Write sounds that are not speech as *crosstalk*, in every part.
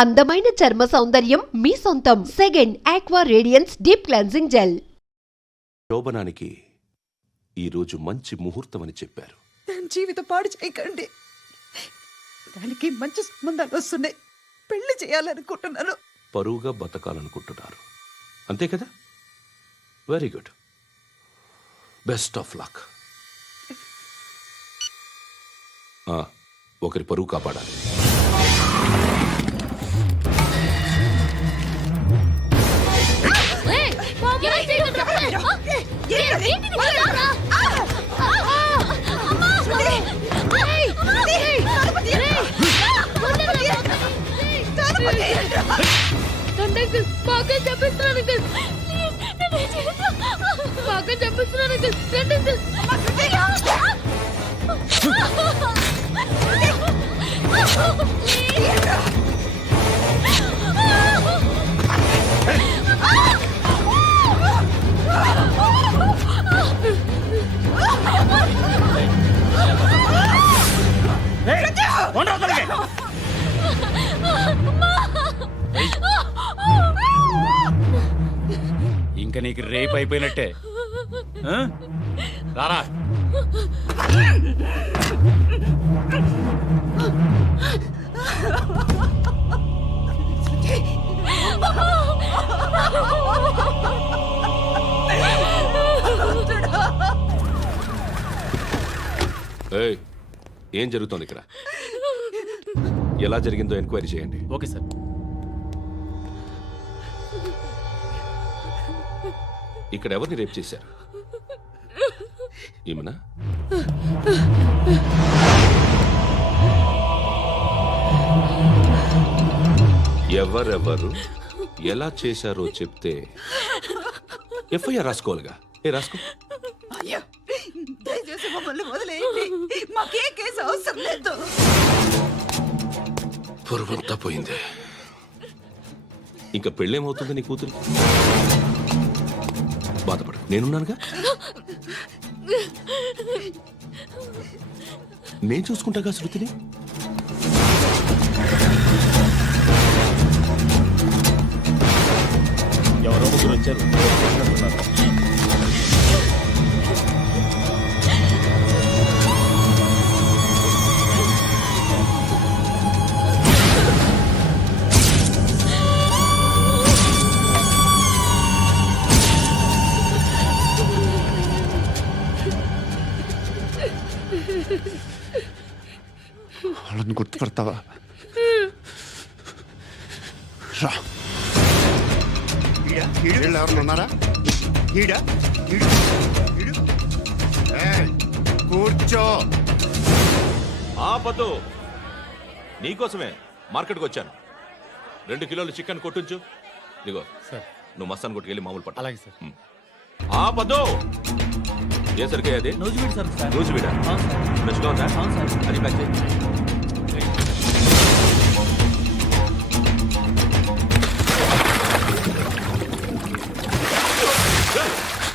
అందమైన చర్మ సౌందర్యం మీ సొంతం. Second aqua radiance deep cleansing gel శోభనానికి ఈరోజు మంచి ముహూర్తం అని చెప్పారు. దాని జీవితం పాడు చేయకండి. దానికి మంచి సంబంధాలు వస్తున్నాయి. పెళ్ళి చేయాలనుకుంటున్నాను పరువుగా బతకాలనుకుంటున్నారు. అంతే కదా? Very good best of luck ఒకరి పరువు కాపాడాలి. అంకుల్! బాగా చెప్పిస్తున్నాను అంకుల్! రండి అంకుల్ ఏం జరుగుతోంది ఇక్కడ? ఎలా జరిగిందో ఎంక్వైరీ చేయండి. Okay sir. ఇక్కడ ఎవరిని రేప్ చేశారు? ఈమెనా ఎవరెవరు ఎలా చేశారో చెప్తే ఎఫ్ఐఆర్ రాసుకోవాలిగా. ఏ రాసుకో. పొరువంతా పోయింది ఇంకా పెళ్ళేమవుతుంది నీ కూతురు? బాధపడు నేనున్నానుగా? నేను చూసుకుంటాగా శృతిని? ఎవరో ముగ్గురు వచ్చారు. ఈడు, ఈడు. ఏయ్, కూర్చో. ఆపద్దు నీకోసమే మార్కెట్కి వచ్చాను. రెండు కిలోలు చికెన్ కొట్టుంచు. ఇదిగో సార్. నువ్వు మస్తాన్ కొట్టుకెళ్ళి మామూలు పట్ట. అలాగే సార్. ఆపద్దు ఏ సరికే అది? Nuzvid sir sir. రోజు వీడా అవును సార్. ఫ్రెష్గా ఉందా? అది ప్యాక్ చేయి.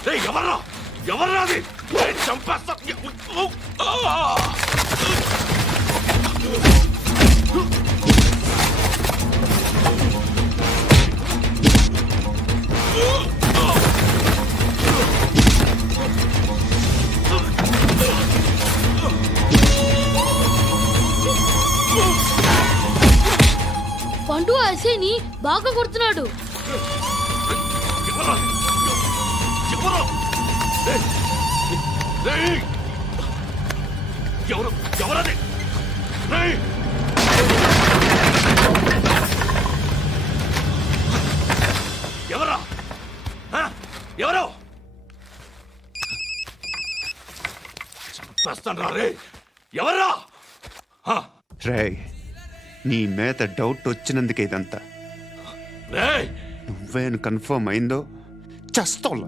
ఎవర్రా? ఎవర్రా అది? చంపేస్తా! పండు అసేని బాగా కొడుతున్నాడు. ఎవరు ఎవరది! ఎవరా ఆ? ఎవరు చంపేస్తాను రా నీ మీద డౌట్ వచ్చినందుకే ఇదంతా రేయ్ నువ్వేను కన్ఫర్మ్ అయిందో చస్తావు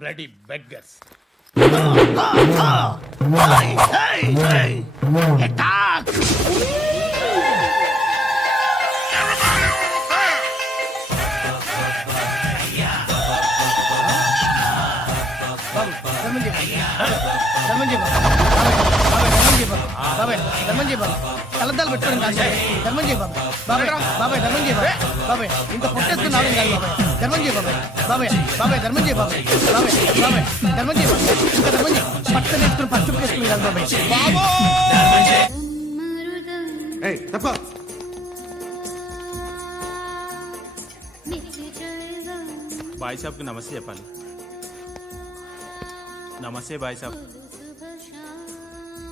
బ్లడీ బెగ్గర్స్ ఏయ్, ఏయ్, చేయి. బాబాయ్, ధర్మం చేయి బాబు. బాబాయ్, ధర్మం చేయి బాబు. కళ్ళద్దాలు పెట్టుకోవడం కాదు బాబాయ్. ధర్మం చేయి బాబాయ్. బాబాయ్ బాబాయ్ ధర్మం చేయి బాబాయ్. బాబాయ్ ఇంత పొట్టేస్తున్నావు కాదు బాబాయ్ ధర్మం చేయి బాబాయ్ బాబాయ్ బాబాయ్ ధర్మం చేయి బాబాయ్ బాబాయ్ బాబాయ్ ధర్మం చేయి బాబాయ్ ఇంకా ధర్మం చేయి పట్టణ ఎత్తుకుని పచ్చి వేసుకుని కాదు బాబాయ్ ఏయ్ తప్ప బాయ్ సాబ్కి నమస్తే చెప్పాలి నమస్తే బాయ్ సాబ్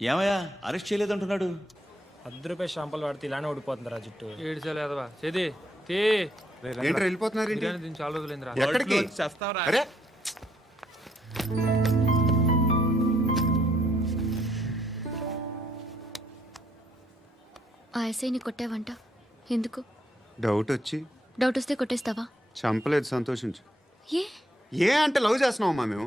ఏమయ్యా? అరెస్ట్ చేయలేదంటున్నాడు. అర్ధ రూపాయి షాంపల్ వాడితే ఇలానే ఓడిపోతుందిరా జుట్టు. ఏడు చలేదవా చేది తీ. ఏంట్రా వెళ్ళిపోతున్నారు ఏంటి? దీని చాలా రోజులైందిరా. ఎక్కడికి? చేస్తావరా? అరే! ఆ ఎస్ఐని కొట్టావంట. ఎందుకు? డౌట్ వచ్చి. డౌట్ వస్తే కొట్టేస్తావా? చంపలేదు సంతోషించు. ఏ? ఏ అంటే లవ్ చేస్తున్నామమ్మా మేము?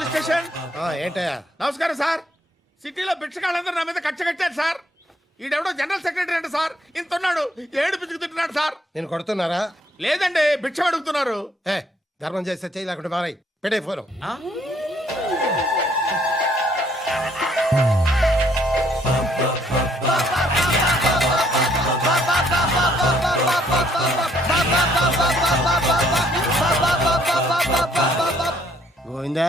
police station? ఏంటయ్యా? నమస్కారం సార్. సిటీలో భిక్షగాళ్ళందరూ నా మీద కచ్చ కట్టారు సార్. ఈడెవడో జనరల్ సెక్రటరీ అంట సార్. ఇంత ఉన్నాడు ఏడు పిచ్చుకు తింటున్నాడు సార్. నేను కొడుతున్నారా? లేదండి భిక్ష అడుగుతున్నారు. ఏ ధర్మం చేస్తే చేయి లేకుండా మారాయి. పెట్టే ఫోను. గోవిందా?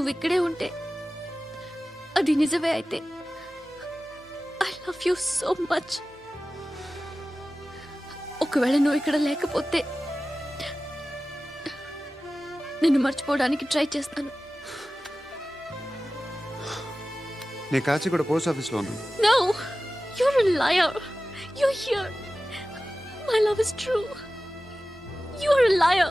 నువ్వు ఇక్కడే ఉంటే అది నిజమే అయితే I love you so much ఒకవేళ నువ్వు ఇక్కడ లేకపోతే నిన్ను మర్చిపోవడానికి ట్రై చేస్తాను నేను కాచిగూడ పోస్ట్ ఆఫీస్లో ఉన్నాను No, you're a liar. You're here. My love is true. You're a liar.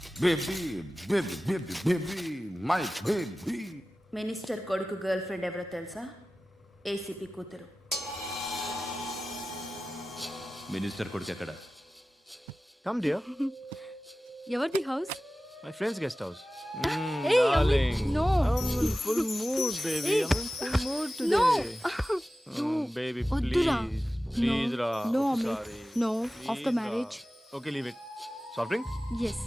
Baby baby baby baby my baby minister కొడుకు గర్ల్ ఫ్రెండ్ ఎవరో తెలుసా? ఏసీపీ కూతురు. కమ్ డియర్ ఎవరిది house my friends guest house Hey, Amit, no. Full mood baby Hey. Full mood No. Baby *laughs* వద్దురా. Please please రా No, Amit. No, after marriage. Okay leave it soft drink Yes.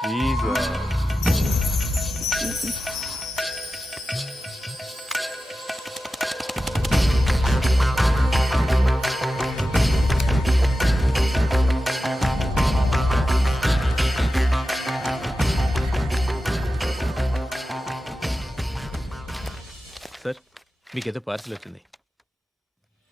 Please sir మీకు ఏదో parcel వచ్చింది.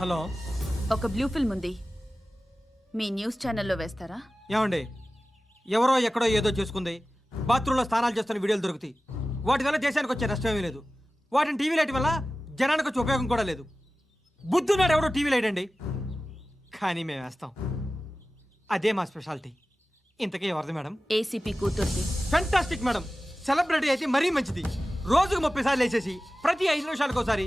Hello. ఒక blue film ఉంది. మీ news ఛానల్లో వేస్తారా? ఏమండి? ఎవరో ఎక్కడో ఏదో చేసుకుంది. బాత్రూంలో స్నానాలు చేస్తున్న వీడియోలు దొరుకుతాయి. వాటి వల్ల దేశానికి వచ్చే నష్టం ఏమీ లేదు. వాటిని టీవీ లైట్ వల్ల జనానికి వచ్చే ఉపయోగం కూడా లేదు. బుద్ధున్నాడు ఎవడో టీవీ లైట్ అండి. కానీ మేము వేస్తాం. అదే మా స్పెషాలిటీ. ఇంతకీ ఎవరిది madam? ACP కూతుర్ది. Fantastic madam. Celebrity అయితే మరీ మంచిది. రోజుకు ముప్పై సార్లు వేసేసి ప్రతి ఐదు నిమిషాలకు ఒకసారి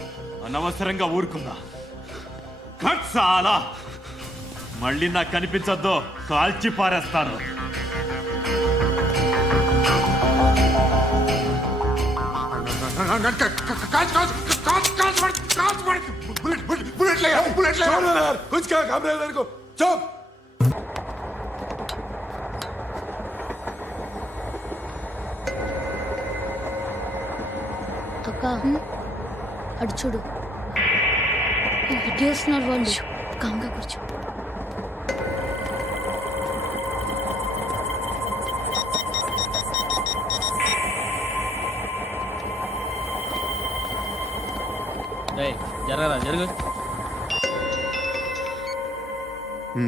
అనవసరంగా ఊరుకుందా? కట్ చాలా మళ్ళీ నాకు కనిపించొద్దు. కాల్చి పారేస్తాను. అక్క అడు చూడు. చేస్తున్నారు వాళ్ళు. కామ్గా కూర్చో.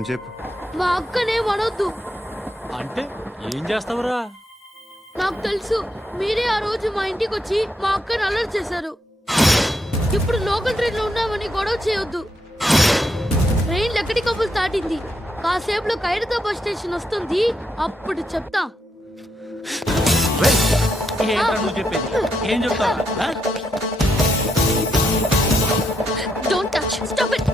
చెప్పు. మా అక్కనే వడొద్దు అంటే ఏం చేస్తావురా? నాకు తెలుసు మీరే ఆ రోజు మా ఇంటికి వచ్చి మా అక్కని అలర్ట్ చేశారు. ఇప్పుడు లోకల్ ట్రైన్లో ఉన్నామని గొడవ చేయొద్దు. ట్రైన్ లక్కడి కప్పులు దాటింది? కాసేపులో ఖైరతాబాద్ బస్ స్టేషన్ వస్తుంది. అప్పుడు చెప్తా. చెప్పేది? ఏం చెప్తావు don't touch stop it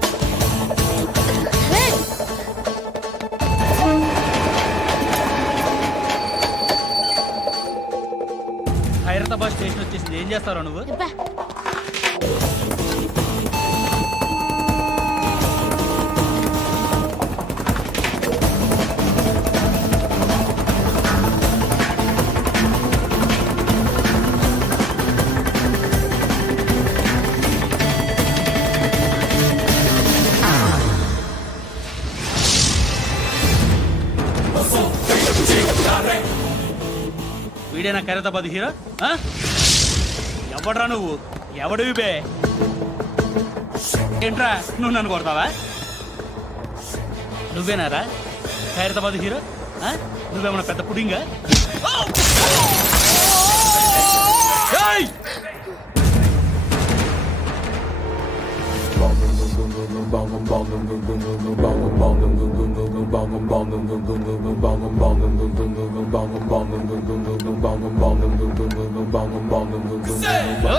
Hyderabad station వచ్చేసింది. ఏం చేస్తావు నువ్వు? ఖైరతాబాద్ హీరో? ఆ? ఎవడ్రా నువ్వు? ఎవడివి బే ఏంట్రా నువ్వు నన్ను కొడతావా? నువ్వేనారా? ఖైరతాబాద్ హీరో? నువ్వేమన్నా పెద్ద పుడింగా? Say,